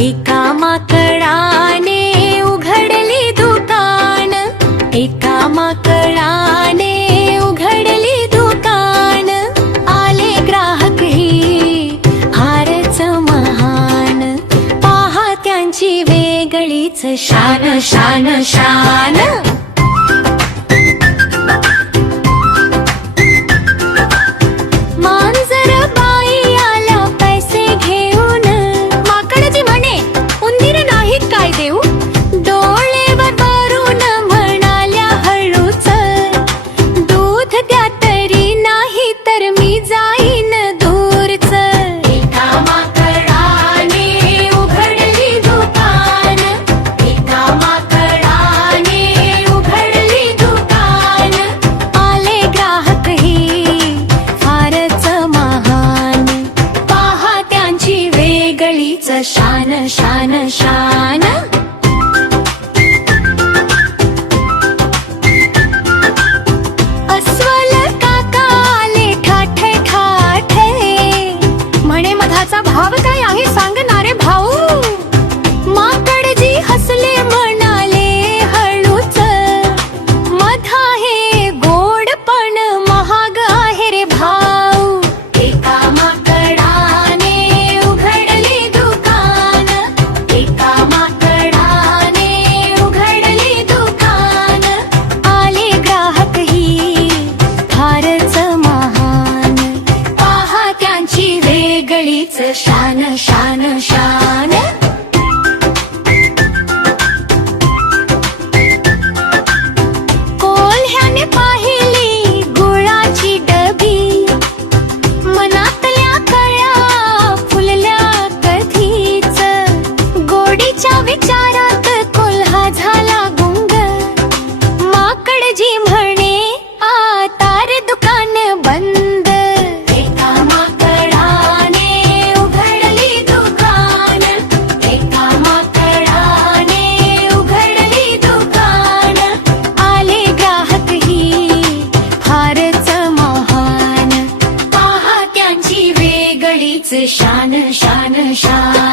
एका माकडाने उघडली दुकान, एका माकडाने उघडली दुकान. आले ग्राहकही फारच महान, पहा त्यांची वेगळीच शान शान शान. शान शान शान. अस्वल काका आले ठाठे ठाठे, म्हणे मधाचा भाव काय आहे सांगणारे भाऊ. माकडजी हसले म्हणाले हळूच, मध आहे गोड पण महाग आहे रे भाऊ. एका शान शान शान. कोल्ह्याने पाहिली गुळाची डबी, मनातल्या कळ्या फुलल्या कधीच. गोडीच्या विचारात कोल्हा झाला गुंग, माकडजी म्हणे आता रे दुकान बंद. शान शान शान.